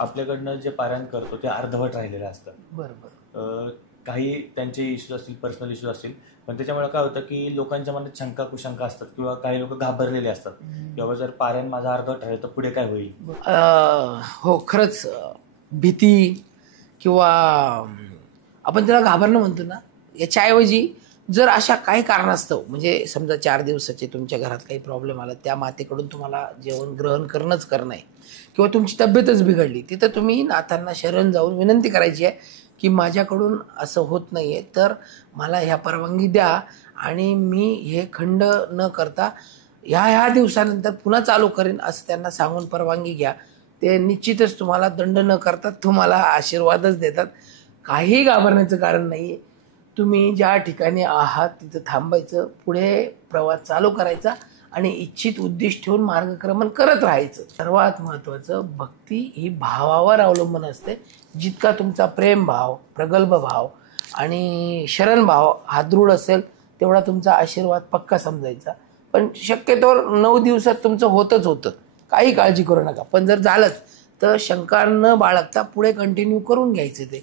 आपल्याकडनं जे पारायण करतो ते अर्धवट राहिलेलं असतं. बरोबर. काही त्यांचे इश्यूज असतील, पर्सनल इश्यूज असतील, पण त्याच्यामुळे काय होतं की लोकांच्या मनात शंका कुशंका असतात किंवा काही लोक घाबरलेले असतात की बाबा जर पारायण माझा अर्धवट राहील तर पुढे काय होईल. हो, खरंच भीती किंवा आपण त्याला घाबरणं म्हणतो ना, याच्याऐवजी जर अशा काही कारणास्तव म्हणजे समजा 4 दिवसाचे तुमच्या घरात काही प्रॉब्लेम आला, त्या मातेकडून तुम्हाला जेवण ग्रहण करणंच करणं आहे किंवा तुमची तब्येतच बिघडली, तिथं तुम्ही नाथांना शरण जाऊन विनंती करायची आहे की माझ्याकडून असं होत नाही आहे, तर मला ह्या परवानगी द्या आणि मी हे खंड न करता ह्या दिवसानंतर पुन्हा चालू करेन असं त्यांना सांगून परवानगी घ्या. ते निश्चितच तुम्हाला दंड न करतात, तुम्हाला आशीर्वादच देतात. काही घाबरण्याचं कारण नाही आहे. तुम्ही ज्या ठिकाणी आहात तिथं थांबायचं, पुढे प्रवास चालू करायचा आणि इच्छित उद्दिष्ट ठेवून मार्गक्रमण करत राहायचं. सर्वात महत्त्वाचं, भक्ती ही भावावर अवलंबून असते. जितका तुमचा प्रेमभाव, प्रगल्भ भाव आणि शरणभाव हा दृढ असेल तेवढा तुमचा आशीर्वाद पक्का समजायचा. पण शक्यतोवर 9 दिवसात तुमचं होतं, काही काळजी करू नका. पण जर झालंच तर शंका न बाळगता पुढे कंटिन्यू करून घ्यायचं ते.